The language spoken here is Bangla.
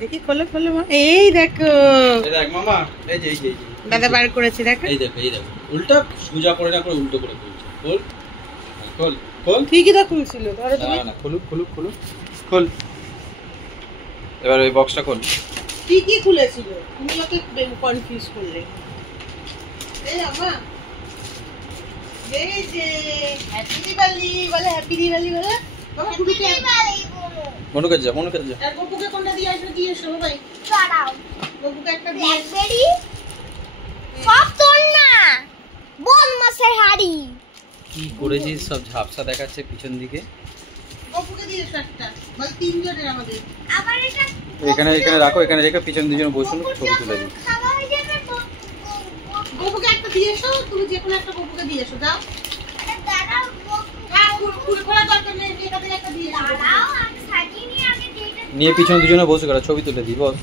দেখি খোলো খোলো মা। এই দেখো এই দেখ মামা, এই যে দাদা বার করেছে দেখো। এই দেখো উল্টা সোজা করে না করে উল্টো করে খুলছে। খোল খোল খোল। ঠিকই তো খুলছিল ধরো তুমি। না খোল। এবার ওই বক্সটা খোল। ঠিকই খুলেছিল, তুমি ওকে কনফিউজ করলে। এই আমা, এই যে হ্যাপি দিওয়ালি বলে, হ্যাপি দিওয়ালি বলে। বাবা গুরুকে মনু কাছে যা। আর গপুকে কোনটা দিয়ে এসো ভাই। দাঁড়াও, গপুকে একটা দিয়ে এসো। ব্ল্যাকবেরি সব তোল না, বল মাছের হাড়ি। কি করেছিস সব ঝাপসা দেখাচ্ছে পিছন দিকে। গপুকে দিয়ে এসো একটা, বল তিনজনের আমাদের। আবার এটা এখানে রাখো, এখানে রেখে পিছন দুজন বসুন, ছবি তুলে দিই। খাওয়া হয়ে যাবে তো। গপুকে একটা দিয়ে এসো, তুমি যে কোনো একটা গপুকে দিয়ে এসো যাও। আরে দাঁড়াও, হ্যাঁ পুরো খোলা দরকার নেই, এটা থেকে একটা দিয়ে এসো। দাঁড়াও, আমি সাজিয়ে নিয়ে আগে যেটা নিয়ে পিছন দুজনে বসে গেল, ছবি তুলে দিই বস।